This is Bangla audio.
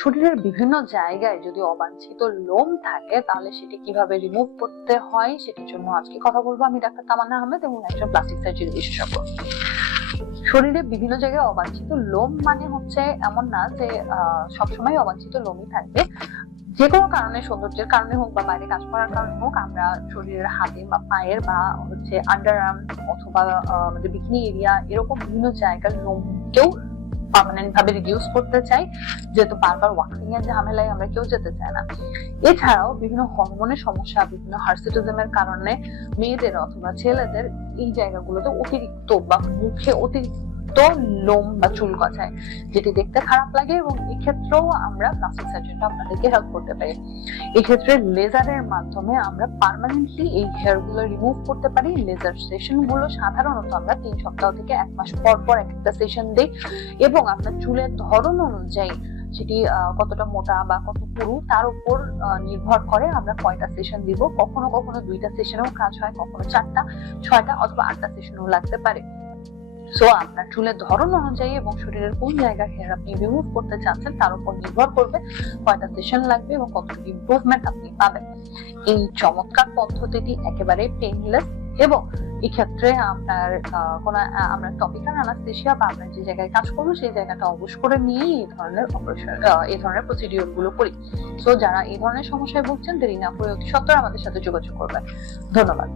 শরীরের বিভিন্ন জায়গায় যদি অবাঞ্ছিত লোম থাকে তাহলে সেটি কিভাবে রিমুভ করতে হয় সেটার জন্য আজকে কথা বলবো আমি ডাক্তার তামান্না আহমেদ এবং একজন প্লাস্টিক সার্জারি বিশেষজ্ঞ। শরীরে বিভিন্ন জায়গায় অবাঞ্ছিত লোম মানে হচ্ছে এমন না যে সবসময় অবাঞ্ছিত লোমই থাকবে। যে কোনো কারণে, সৌন্দর্যের কারণে হোক বা বাইরে কাজ করার কারণে হোক, আমরা শরীরের হাতে বা পায়ের বা হচ্ছে আন্ডার আর্ম অথবা আমাদের বিকিনি এরিয়া এরকম বিভিন্ন জায়গার লোমকেও পার্মানেন্ট ভাবে রিডিউস করতে চাই, যেহেতু বারবার ওয়াক্সিং এর ঝামেলায় আমরা কেউ যেতে চাই না। এছাড়াও বিভিন্ন হরমোনের সমস্যা, বিভিন্ন হার্সিটিজমের কারণে মেয়েদের অথবা ছেলেদের এই জায়গাগুলোতে অতিরিক্ত বা মুখে অতিরিক্ত লোম বা চুল গজায়, যেটি দেখতে খারাপ লাগে, এবং এক্ষেত্রেও আমরা প্লাস্টিক সার্জনটা আপনাদেরকে হেল্প করতে পারি। এক্ষেত্রে লেজারের মাধ্যমে আমরা পার্মানেন্টলি এই হেয়ার গুলো রিমুভ করতে পারি। লেজার সেশন গুলো সাধারণত আমরা 3 সপ্তাহ থেকে 1 মাস পর পর একটা সেশন দিই, এবং আপনার চুলের ধরন অনুযায়ী সেটি কতটা মোটা বা কত পুরু তার উপর নির্ভর করে আমরা কয়টা সেশন দিব। কখনো কখনো 2টা সেশনেও কাজ হয়, কখনো 4টা, 6টা অথবা 8টা সেশনও লাগতে পারে। সো আপনার চুলের ধরন অনুযায়ী এবং শরীরের কোন জায়গার হেয়ার আপনি রিমুভ করতে চাচ্ছেন তার উপর নির্ভর করবে কয়টা সেশন লাগবে এবং কতটুকু ইমপ্রুভমেন্ট আপনি পাবেন। এই চমৎকার পদ্ধতিটি একেবারে পেইনলেস, এবং এক্ষেত্রে আপনার আমরা টপিক্যাল অ্যানাস্থেসিয়া বা আমরা যে জায়গায় কাজ করবো সেই জায়গাটা অবশ করে নিয়ে এই ধরনের অপারেশন, এই ধরনের প্রসিডিওর গুলো করি। সো যারা এই ধরনের সমস্যায় ভুগছেন দেরি না করে অতি সত্বর আমাদের সাথে যোগাযোগ করবেন। ধন্যবাদ।